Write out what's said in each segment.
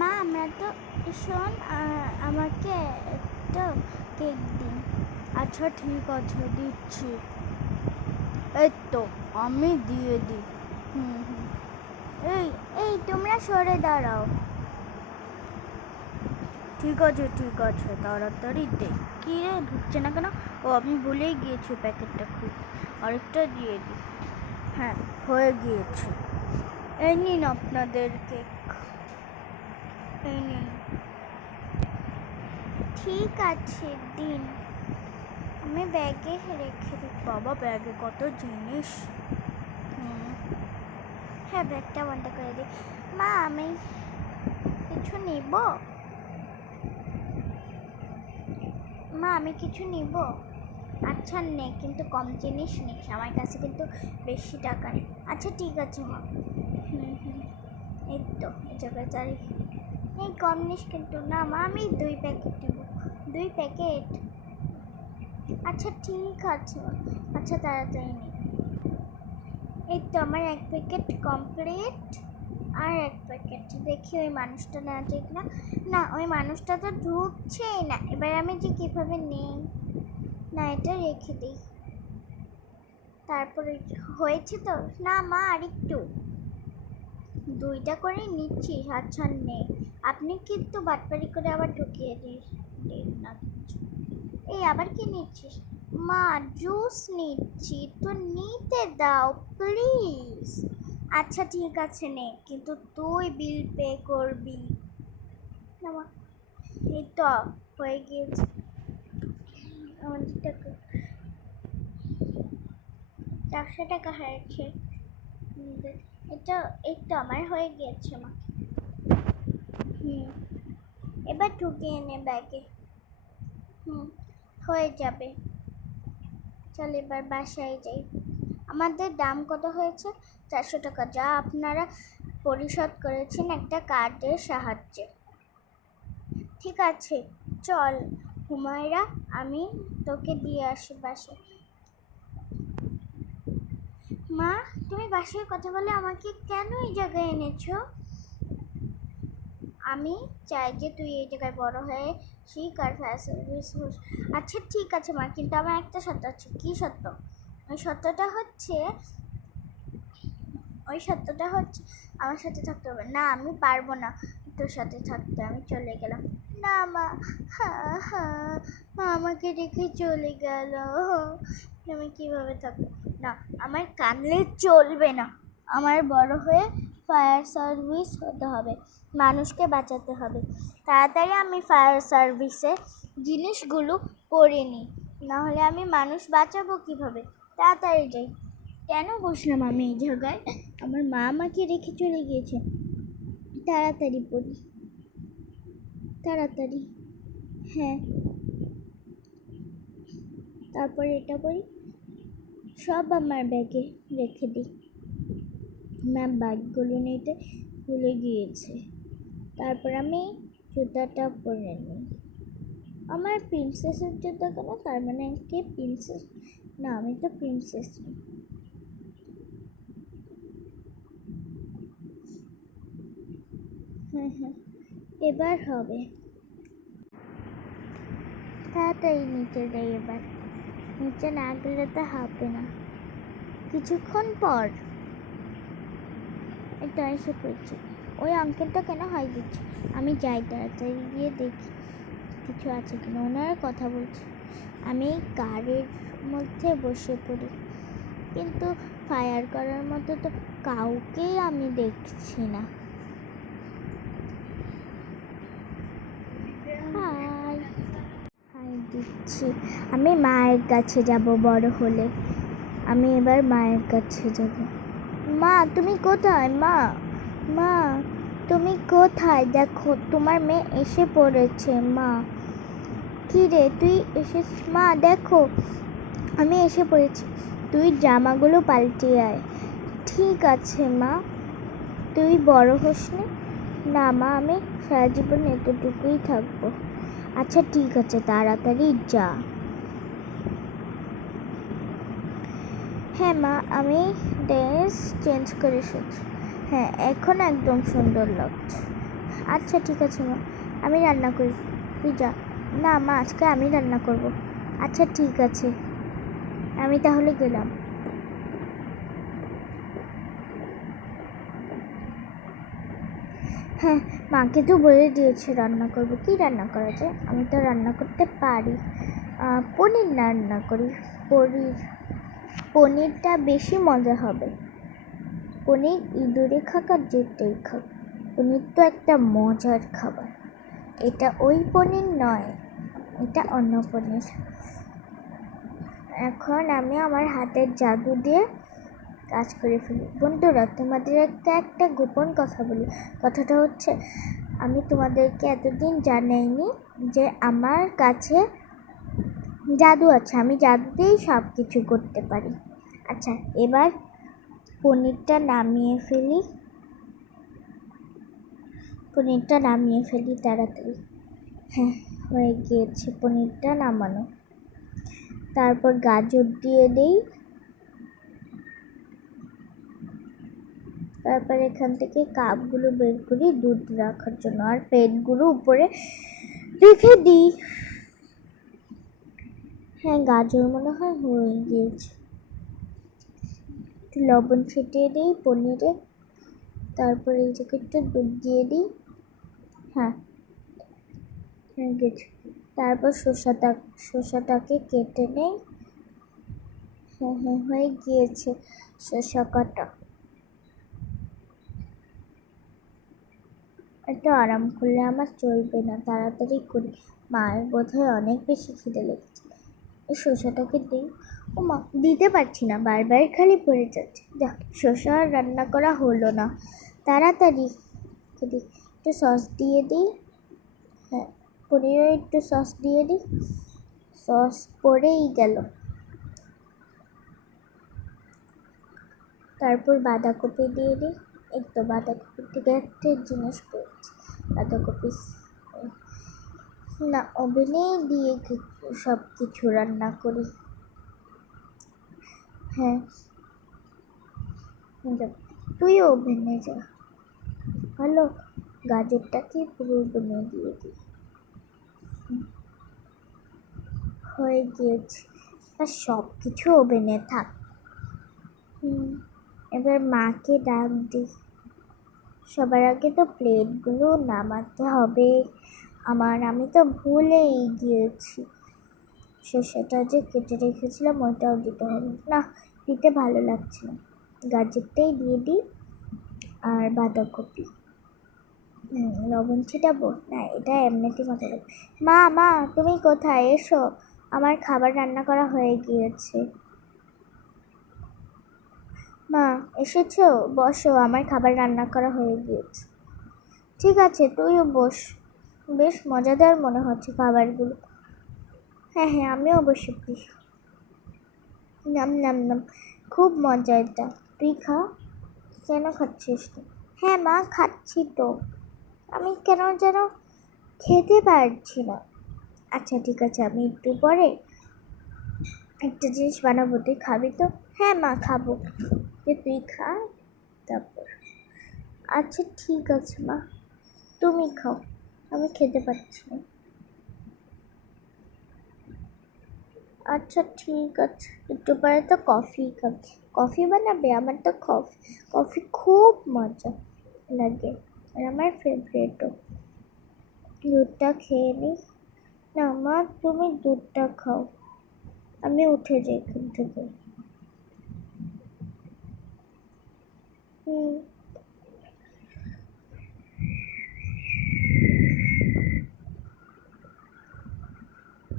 মা আমরা তো শোন আমাকে একটা কেক দিন। আচ্ছা ঠিক আছে দিচ্ছি। এই তো আমি দিয়ে দিই। এই এই তোমরা সরে দাঁড়াও। ঠিক আছে তাড়াতাড়ি দে। কী রে ঢুকছে না কেন? ও আমি ভুলেই গিয়েছি প্যাকেটটা খুব। আরেকটা দিয়ে দিই। হ্যাঁ হয়ে গিয়েছে। এই নিন আপনাদের কেক। এই নিন। ঠিক আছে দিন। আমি ব্যাগে রেখে দিই। বাবা ব্যাগে কত জিনিস। হ্যাঁ ব্যাগটা বন্ধ করে দিই। মা আমি কিছু নিব? মা আমি কিছু নিব? আচ্ছা নে, কিন্তু কম জিনিস নিস, আমার কাছে কিন্তু বেশি টাকা নেই। আচ্ছা ঠিক আছে মা। এই তো এই জায়গায় চাই। এই কম নিস কিন্তু। না মা আমি 2 প্যাকেট নেব। 2 প্যাকেট? আচ্ছা ঠিক আছে মা। আচ্ছা তাড়াতাড়ি নে। এই তো আমার 1 প্যাকেট কমপ্লিট। আর 1 প্যাকেট। দেখি ওই মানুষটা নেওয়া যায় কিনা। না ওই মানুষটা তো ঢুকছেই না। এবার আমি যে কীভাবে নেই। না এটা রেখে দিই। তারপরে হয়েছে তো? না মা আরেকটু। 2টা করে নিচ্ছি। আচ্ছা নেই। আপনি কিন্তু বাটপারি করে আবার ঢুকিয়ে দিন না। এই আবার কি নিচ্ছিস? মা জুস নিচ্ছি তো নিতে দাও প্লিজ। আচ্ছা ঠিক আছে নে, কিন্তু তুই বিল পে করবি। এই তো হয়ে গিয়েছে আমাদের টাকা। 400 টাকা হয়েছে। এটা এই তো আমার হয়ে গিয়েছে মা। এবার ঢুকিয়ে নে ব্যাগে। হয়ে যাবে। চল এবার বাসায় যাই। আমাদের দাম কত হয়েছে? 400 টাকা, যা আপনারা পরিশোধ করেছেন একটা কার্ডের সাহায্যে। ঠিক আছে চল হুমায়রা, আমি তোকে দিয়ে আসি বাসায়। মা তুমি বাসায় কথা বলে আমাকে কেন এই জায়গায় এনেছো? আমি চাই যে তুই এই জায়গায় বড় হয়ে শিখ আর ফ্যাসিলিটিস হোস। আচ্ছা ঠিক আছে মা, কিন্তু আমার একটা সত্য আছে। কী সত্য? ওই সত্যটা হচ্ছে আমার সাথে থাকতে হবে। না আমি পারবো না তোর সাথে থাকতে, আমি চলে গেলাম। না মা, মা আমাকে রেখে চলে গেল। আমি কিভাবে থাকবো? না আমার কানলে চলবে না। আমার বড় হয়ে ফায়ার সার্ভিস হতে হবে, মানুষকে বাঁচাতে হবে। তাড়াতাড়ি আমি ফায়ার সার্ভিসে জিনিসগুলো করে নিই, নাহলে আমি মানুষ বাঁচাবো কিভাবে? তাড়াতাড়ি যাই। কেন বসলাম আমি এই জায়গায়? আমার মা আমাকে রেখে চলে গিয়েছে। তাড়াতাড়ি পড়ি, তাড়াতাড়ি। হ্যাঁ তারপরে এটা পড়ি। সব আমার ব্যাগে রেখে দিই। ম্যাম ব্যাগগুলো নিতে ভুলে গিয়েছে। তারপর আমি জুতাটা পরে নিই। আমার প্রিন্সেসের জুতা কেন? তার মানে কি প্রিন্সেস? না আমি তো প্রিন্সেস নই। হ্যাঁ এবার হবে। তাড়াতাড়ি নিচে যাই। এবার নিচে না গেলে তো হবে না। কিছুক্ষণ পর এটা এসে পড়ছে। ওই আঙ্কেলটা কেন হাই দিচ্ছে? আমি যাই, তাড়াতাড়ি গিয়ে দেখি কিছু আছে কিনা। ওনারা কথা বলছে। আমি কারের মধ্যে বসে পড়ি, কিন্তু ফায়ার করার মতো তো কাউকেই আমি দেখছি না। হাই দিচ্ছি। আমি মায়ের কাছে যাব বড় হলে। আমি এবার মায়ের কাছে যাব। মা তুমি কোথায়? মা মা তুমি কোথায়? দেখো তোমার মেয়ে এসে পড়েছে। মা কী রে তুই এসেছিস? মা দেখো আমি এসে পড়েছি, তুই জামাগুলো পাল্টে আয়। ঠিক আছে মা, তুই বড় হোস নি? না মা আমি সারা জীবন এতটুকুই থাকবো। আচ্ছা ঠিক আছে তাড়াতাড়ি যা। হ্যাঁ মা আমি ড্রেস চেঞ্জ করে এসেছি। হ্যাঁ এখন একদম সুন্দর লাগছে। আচ্ছা ঠিক আছে মা, আমি রান্না করি, তুই যা। না মা, আজকে আমি রান্না করব। আচ্ছা ঠিক আছে, আমি তাহলে গেলাম। হ্যাঁ, মাকে তো বলে দিয়েছে রান্না করবো। কী রান্না করা যায়? আমি তো রান্না করতে পারি। পনির রান্না করি। পনিরটা বেশি মজা হবে। পনির ইঁদুরে খাক আর যেটাই খাক, পনির তো একটা মজার খাবার। এটা ওই পনির নয়, এটা অন্য পনির। এখন আমি আমার হাতের জাদু দিয়ে কাজ করে ফেলি। বন্ধুরা, তোমাদের একটা গোপন কথা বলি। কথাটা হচ্ছে, আমি তোমাদেরকে এতদিন জানাইনি যে আমার কাছে জাদু আছে। আমি জাদু দিয়েই সব কিছু করতে পারি। আচ্ছা, এবার পনিরটা নামিয়ে ফেলি তাড়াতাড়ি। হ্যাঁ, হয়ে গিয়েছে পনিরটা নামানো। তারপর গাজর দিয়ে দিই। তারপর এখান থেকে কাপগুলো বের করি দুধ রাখার জন্য, আর প্লেটগুলো উপরে রেখে দিই। হ্যাঁ, গাজর মনে হয় হয়ে গিয়েছে। একটু লবণ ছিটিয়ে দিই পনিরে। তারপর এই যে একটু দুধ দিয়ে দিই। হ্যাঁ, হয়ে গেছে। তারপর শসাটাকে কেটে নেই। হ্যাঁ হ্যাঁ, হয়ে গিয়েছে শসা কাটা। একটু আরাম করলে আমার চলবে না, তাড়াতাড়ি করি। মায়ের বোধহয় অনেক বেশি খিদে লেগেছে। এই শসাটাকে দিই। ও মা, দিতে পারছি না, বারবার খালি পড়ে যাচ্ছে। দেখ, শসা আর রান্না করা হলো না। তাড়াতাড়ি দিই, একটু সস দিয়ে দিই। হ্যাঁ, পনিরও একটু সস দিয়ে দিই। সস পড়েই গেল। তারপর বাঁধাকপি দিয়ে দিই। এই তো বাঁধাকপির থেকে একটা জিনিস পেয়েছি। বাঁধাকপি না, ওভেনে দিয়ে সব কিছু রান্না করি। হ্যাঁ, তুই ওভেনে যা। ভালো, গাজরটাকে পুরো ওভেনে দিয়ে দিই। হয়ে গিয়েছে। আর সব কিছু ওভেনে থাক। এবার মাকে ডাক দিই। সবার আগে তো প্লেটগুলো নামাতে হবে আমি তো ভুলেই গিয়েছি। শসাটা যে কেটে রেখেছিলাম ওইটাও দিতে হবে। না, দিতে ভালো লাগছে না, গাজরটাই দিয়ে দিই। আর বাঁধাকপি। লবণ ছিটাবো না, এটা এমনিতেই মজা লাগবে। মা, তুমি কোথায়? এসো, আমার খাবার রান্না করা হয়ে গিয়েছে। মা, এসেছো? বসো, আমার খাবার রান্না করা হয়ে গিয়েছে। ঠিক আছে, তুইও বস। বেশ মজাদার মনে হচ্ছে খাবারগুলো। হ্যাঁ হ্যাঁ, আমিও বসে। নাম নাম নাম, খুব মজা এটা। তুই খা। কেন খাচ্ছিস তুই? হ্যাঁ মা, খাচ্ছি তো। আমি কেন যেন খেতে পারছি না। আচ্ছা ঠিক আছে, আমি একটু পরে একটা জিনিস বানাবো, তুই খাবি তো? হ্যাঁ মা, খাবো। তুই খা, তারপর। আচ্ছা ঠিক আছে মা, তুমি খাও, আমি খেতে পারছি না। আচ্ছা ঠিক আছে, একটু পরে তো কফি খাবি। কফি বানাবে? আমার তো কফি খুব মজা লাগে, আর আমার ফেভারিটও। দুধটা খেয়ে নিই। না মা, তুমি দুধটা খাও, আমি উঠে যাই এখান থেকে।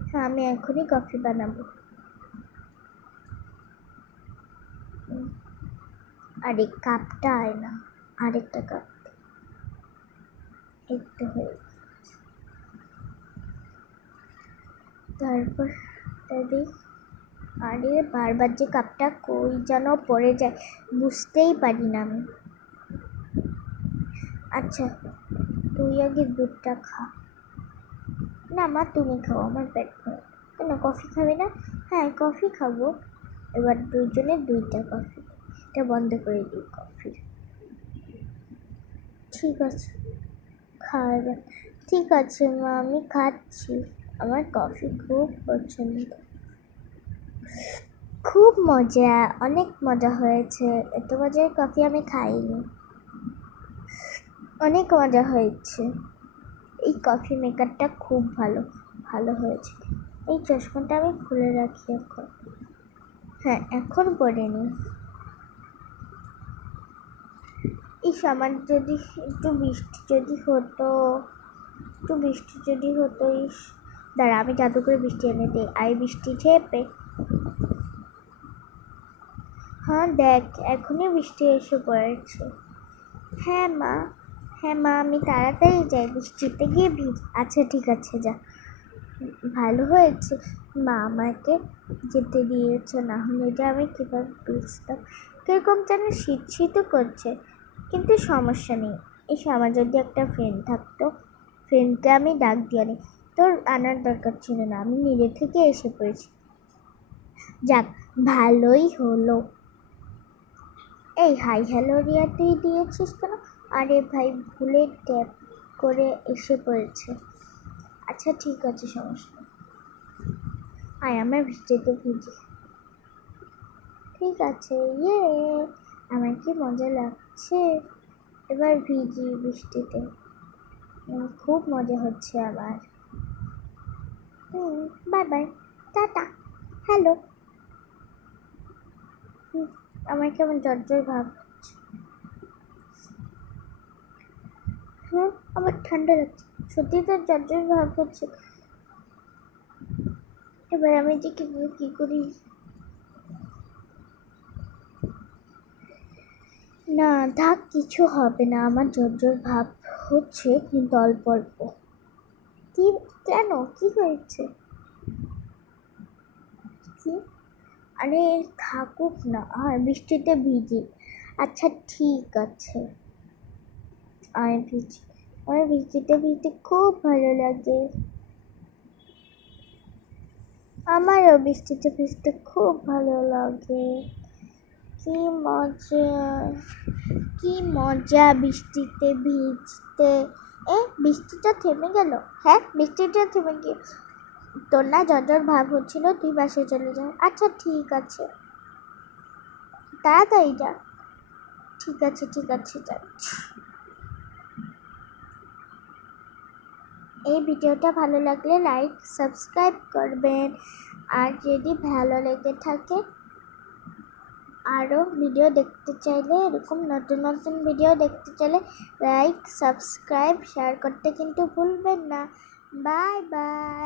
হ্যাঁ, আমি এখনই কফি বানাবো। আর এই কাপটা আয় না, আরেকটা কাপ একটু হয়ে। তারপর দিই। আরে বারবার যে কাপটা কই যেন পড়ে যায়, বুঝতেই পারি না আমি। আচ্ছা, তুই আগে দুধটা খা। না মা, তুমি খাও, আমার পেট ভরে। কেন, কফি খাবে না? হ্যাঁ, কফি খাবো। এবার দুজনে দুইটা কফি। এটা বন্ধ করে দিই কফি। ঠিক আছে, খাওয়াবেন। ঠিক আছে মা, আমি খাচ্ছি। আমার কফি খুব পছন্দ। খুব মজা, অনেক মজা হয়েছে। এত মজার কফি আমি খাইনি। অনেক মজা হয়েছে। এই কফি মেকারটা খুব ভালো হয়েছে। এই চশমাটা আমি খুলে রাখি এখন। হ্যাঁ, এখন পরে নিই। আমার যদি একটু বৃষ্টি যদি হতো দাঁড়া, আমি জাদু করে বৃষ্টি এনে দিই। আই বৃষ্টি ঝেপে। হ্যাঁ দেখ, এখনই বৃষ্টি এসে পড়েছে। হ্যাঁ মা, আমি তাড়াতাড়ি যাই, বৃষ্টিতে গিয়ে আচ্ছা ঠিক আছে, যা। ভালো হয়েছে মা আমাকে যেতে দিয়েছে, না হলে যে আমি কীভাবে ভিজতাম। কীরকম যেন শীত করছে, কিন্তু সমস্যা নেই। আমার যদি একটা ফ্রেন্ড থাকতো, ফ্রেন্ডকে আমি ডাক দিয়ে আনি। তোর আনার দরকার ছিল না, আমি নিজে থেকে এসে পড়েছি। যাক, ভালোই হলো। এই হাই হ্যালো রিয়া, তুই দিয়েছিস কেন? আরে ভাই, ভুলে ট্যাপ করে এসে পড়েছে। আচ্ছা ঠিক আছে, সমস্যা নেই। আয়, আমার বৃষ্টিতে ভিজি। ঠিক আছে, আমার কি মজা লাগছে। এবার ভিজি বৃষ্টিতে। খুব মজা হচ্ছে আমার। Bye bye, tata, hello. আমার কেমন জ্বর ভাব হচ্ছে। হ্যাঁ, আমার ঠান্ডা লাগছে। সত্যি তো জ্বর ভাব হচ্ছে। এবার আমি যে কি করি। না থাক, কিছু হবে না। আমার জ্বর ভাব হচ্ছে, কিন্তু অল্প অল্প। কি? কেন, কি হয়েছে? কি? আরে থাকুক না, আর বৃষ্টিতে ভিজি। আচ্ছা ঠিক আছে, আমি ভিজি। আমার বৃষ্টিতে খুব ভালো লাগে। আমারও বৃষ্টিতে ভিজতে খুব ভালো লাগে। কি মজা, কি মজা বৃষ্টিতে ভিজতে। বৃষ্টিটা থেমে গেল। হ্যাঁ, বৃষ্টিটা থেমে গিয়ে তোর না জ্বর ভাব হচ্ছিল, তুই বাসায় চলে যা। আচ্ছা ঠিক আছে, তাড়াতাড়ি যা। ঠিক আছে যা। এই ভিডিওটা ভালো লাগলে লাইক সাবস্ক্রাইব করবেন। আর যদি ভালো লেগে থাকে, আরও ভিডিও দেখতে চাইলে, এরকম নতুন ভিডিও দেখতে চাইলে লাইক সাবস্ক্রাইব শেয়ার করতে কিন্তু ভুলবেন না। Bye bye.